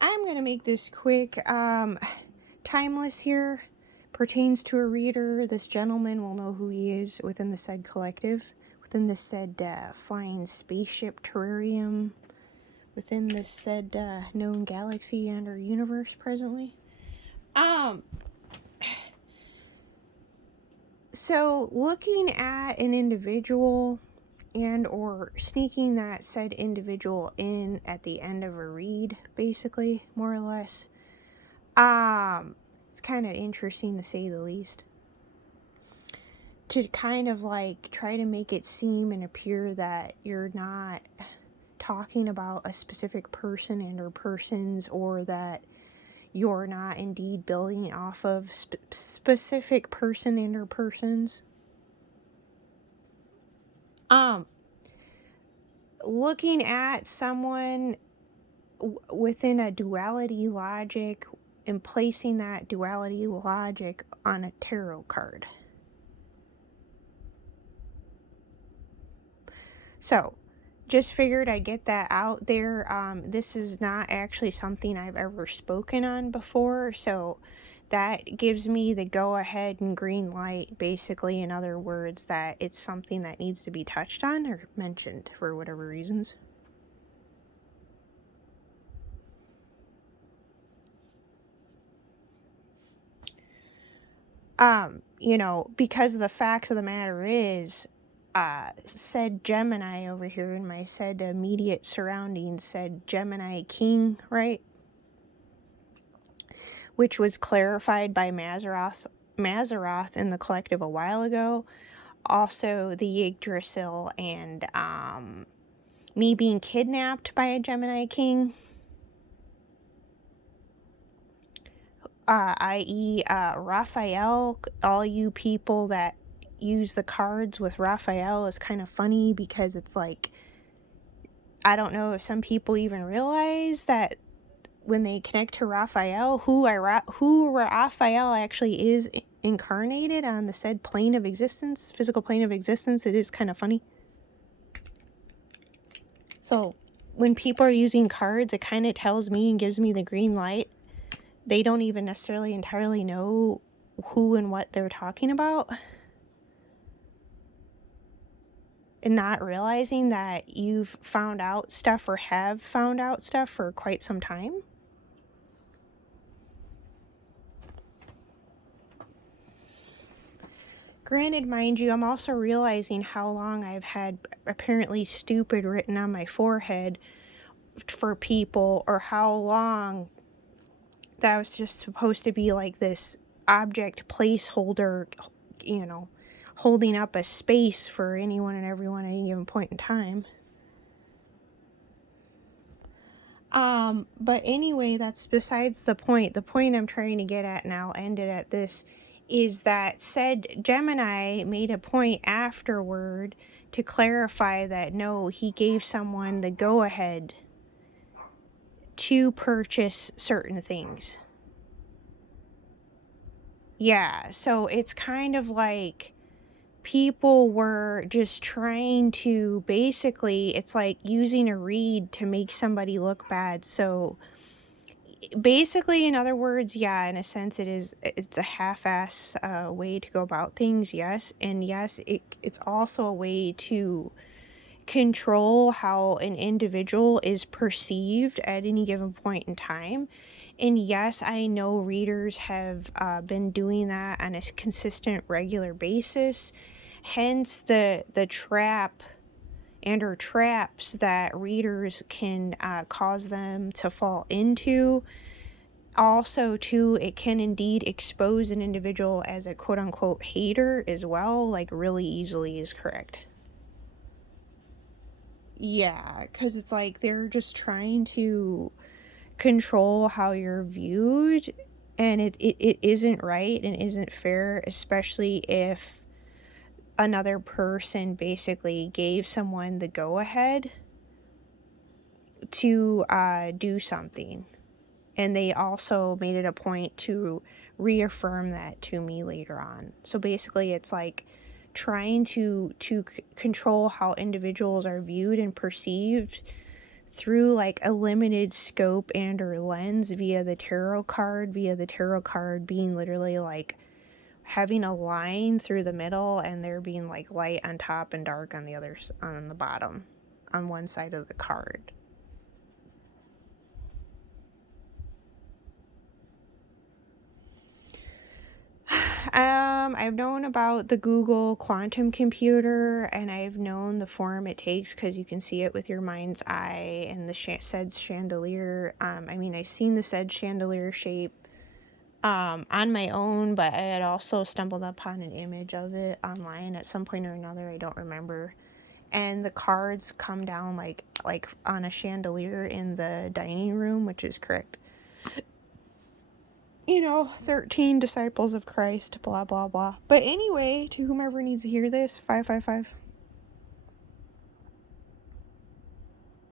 I'm gonna make this quick. Timeless here pertains to a reader. This gentleman will know who he is within the said collective, within the said flying spaceship terrarium, within this said known galaxy and or universe presently. So looking at an individual and or sneaking that said individual in at the end of a read, basically, more or less, it's kind of interesting to say the least. To kind of like try to make it seem and appear that you're not talking about a specific person and or persons, or that you're not indeed building off of specific person and or persons. Looking at someone within a duality logic and placing that duality logic on a tarot card. So, just figured I'd get that out there. This is not actually something I've ever spoken on before, so that gives me the go ahead and green light, basically, in other words, that it's something that needs to be touched on or mentioned for whatever reasons. Because the fact of the matter is, said Gemini over here in my said immediate surroundings, said Gemini King, right? Which was clarified by Mazaroth in the collective a while ago. Also, the Yggdrasil and me being kidnapped by a Gemini King. I.e., Raphael. All you people that use the cards with Raphael is kind of funny because it's like, I don't know if some people even realize that when they connect to Raphael, who Raphael actually is incarnated on the said plane of existence, physical plane of existence. It is kind of funny. So when people are using cards, it kind of tells me and gives me the green light. They don't even necessarily entirely know who and what they're talking about. And not realizing that you've found out stuff or have found out stuff for quite some time. Granted, mind you, I'm also realizing how long I've had apparently stupid written on my forehead for people, or how long that was just supposed to be like this object placeholder, holding up a space for anyone and everyone at any given point in time. But anyway, that's besides the point. The point I'm trying to get at, and I'll end it at this, is that said Gemini made a point afterward to clarify that no, he gave someone the go-ahead to purchase certain things. Yeah, so it's kind of like people were just trying to, basically, it's like using a read to make somebody look bad. So basically, in other words, yeah, in a sense, it's a half-ass way to go about things, yes. And yes, it's also a way to control how an individual is perceived at any given point in time. And yes, I know readers have been doing that on a consistent, regular basis. Hence the trap and or traps that readers can cause them to fall into. Also, too, it can indeed expose an individual as a quote-unquote hater as well, like really easily is correct. Yeah, because it's like they're just trying to control how you're viewed, and it isn't right and isn't fair, especially if another person basically gave someone the go-ahead to do something. And they also made it a point to reaffirm that to me later on. So basically, it's like trying to control how individuals are viewed and perceived through like a limited scope and or lens via the tarot card being literally like having a line through the middle and there being like light on top and dark on the on the bottom on one side of the card. I've known about the Google quantum computer, and I've known the form it takes because you can see it with your mind's eye and the said chandelier. I mean, I've seen the said chandelier shape on my own, but I had also stumbled upon an image of it online at some point or another. I don't remember. And the cards come down like on a chandelier in the dining room, which is correct. 13 disciples of Christ, blah, blah, blah. But anyway, to whomever needs to hear this, 555.